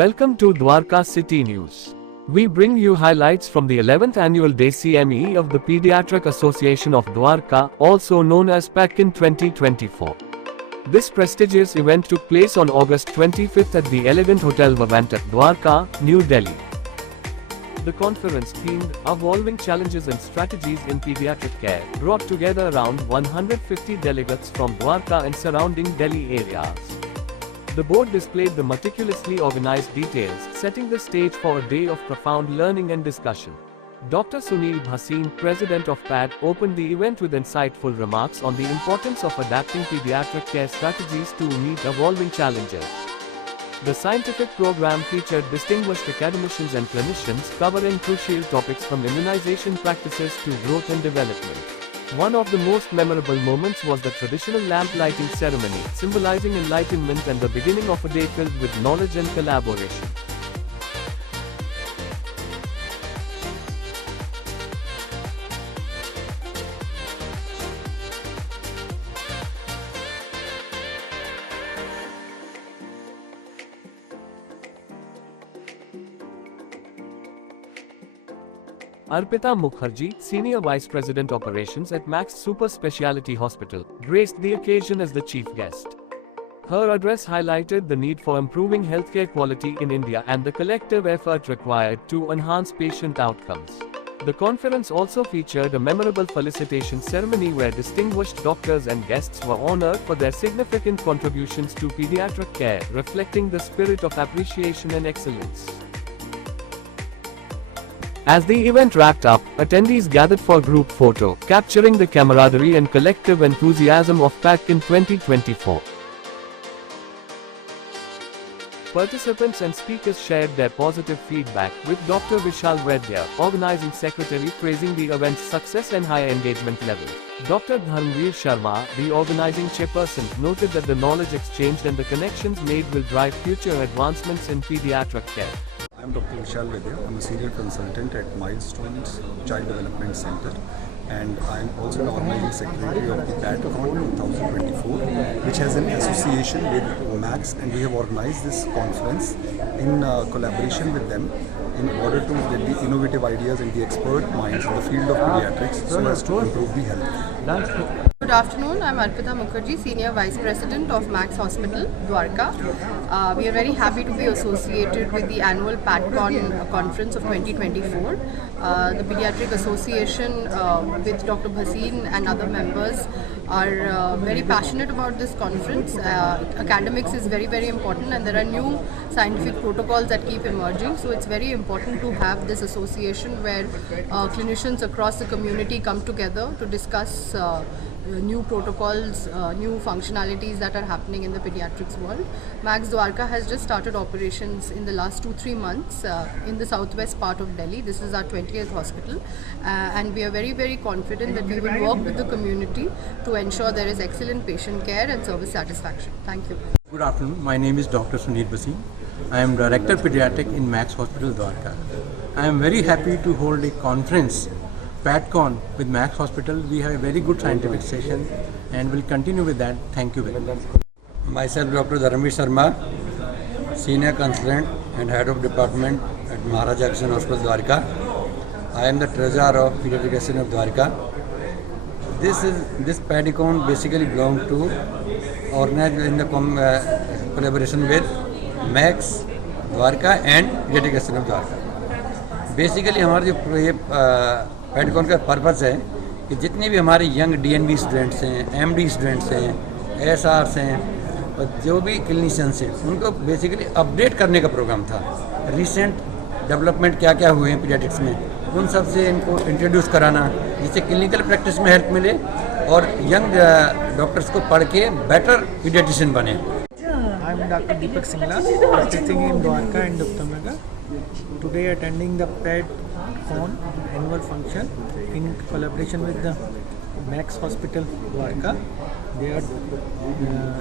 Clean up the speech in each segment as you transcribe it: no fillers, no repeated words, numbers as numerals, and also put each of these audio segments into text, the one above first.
Welcome to Dwarka City News. We bring you highlights from the 11th annual Day CME of the Pediatric Association of Dwarka, also known as PACKIN 2024. This prestigious event took place on August 25th at the elegant Hotel Vivant at Dwarka, New Delhi. The conference themed Evolving Challenges and Strategies in Pediatric Care brought together around 150 delegates from Dwarka and surrounding Delhi areas. The board displayed the meticulously organized details, setting the stage for a day of profound learning and discussion. Dr. Sunil Bhasin, president of PAD, opened the event with insightful remarks on the importance of adapting pediatric care strategies to meet evolving challenges. The scientific program featured distinguished academicians and clinicians covering crucial topics from immunization practices to growth and development. One of the most memorable moments was the traditional lamp lighting ceremony, symbolizing enlightenment and the beginning of a day filled with knowledge and collaboration. Arpita Mukherjee, Senior Vice President Operations at Max Super Speciality Hospital, graced the occasion as the chief guest. Her address highlighted the need for improving healthcare quality in India and the collective effort required to enhance patient outcomes. The conference also featured a memorable felicitation ceremony where distinguished doctors and guests were honored for their significant contributions to pediatric care, reflecting the spirit of appreciation and excellence. As the event wrapped up, attendees gathered for a group photo, capturing the camaraderie and collective enthusiasm of PACKIN 2024. Participants and speakers shared their positive feedback, with Dr. Vishal Vaidya, organizing secretary, praising the event's success and high engagement level. Dr. Dharmveer Sharma, the organizing chairperson, noted that the knowledge exchanged and the connections made will drive future advancements in pediatric care. I am Dr. Vishal Vaidya. I am a senior consultant at Milestones Child Development Center, and I am also the organizing secretary of the PADCON 2024, which has an association with MAX, and we have organized this conference in collaboration with them in order to get the innovative ideas and the expert minds in the field of pediatrics so as to improve the health. Good afternoon, I am Arpita Mukherjee, Senior Vice President of Max Hospital, Dwarka. We are very happy to be associated with the annual PADCON conference of 2024. The Pediatric Association with Dr. Bhasin and other members are very passionate about this conference. Academics is very, very important, and there are new scientific protocols that keep emerging. So it's very important to have this association where clinicians across the community come together to discuss new protocols, new functionalities that are happening in the pediatrics world. Max Dwarka has just started operations in the last 2-3 months in the southwest part of Delhi. This is our 20th hospital, and we are very, very confident that we will work with the community to ensure there is excellent patient care and service satisfaction. Thank you. Good afternoon. My name is Dr. Sunil Bhasin. I am Director Pediatric in Max Hospital, Dwarka. I am very happy to hold a conference, PADCON, with Max Hospital. We have a very good scientific session and will continue with that. Thank you very much. Myself, Dr. Dharmveer Sharma, Senior Consultant and Head of Department at Maharaja Action Hospital, Dwarka. I am the Treasurer of Pediatric Association of Dwarka. This PADCON basically belongs to organized in the collaboration with Max Dwarka and Pediatric Association of Dwarka. Basically हमारा जो ये PADCON का purpose है कि जितने भी हमारे young DNB students हैं, MD स्टूडेंट्स हैं, ASRs हैं और जो भी क्लिनिशियंस हैं, उनको बेसिकली अपडेट करने का प्रोग्राम था। रिसेंट डेवलपमेंट क्या क्या हुए हैं पीडियाट्रिक्स में, उन सब से इनको इंट्रोड्यूस कराना, जिससे क्लिनिकल प्रैक्टिस में हेल्प मिले और यंग डॉक्टर्स को पढ़ के बेटर पीडियाट्रिशियन बने। I am Dr. Deepak Singla, practicing in Dwarka and Duptamaga. Today attending the PADCON annual function in collaboration with the Max Hospital, Dwarka. Their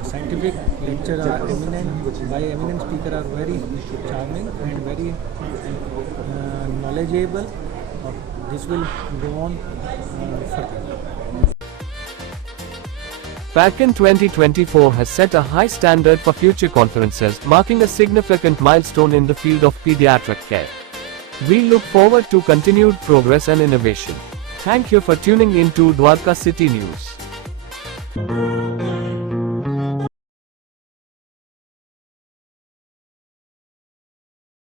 scientific lecture are eminent, by eminent speaker are very charming and very knowledgeable. This will go on further. PACCON 2024 has set a high standard for future conferences, marking a significant milestone in the field of pediatric care. We look forward to continued progress and innovation. Thank you for tuning in to Dwarka City News.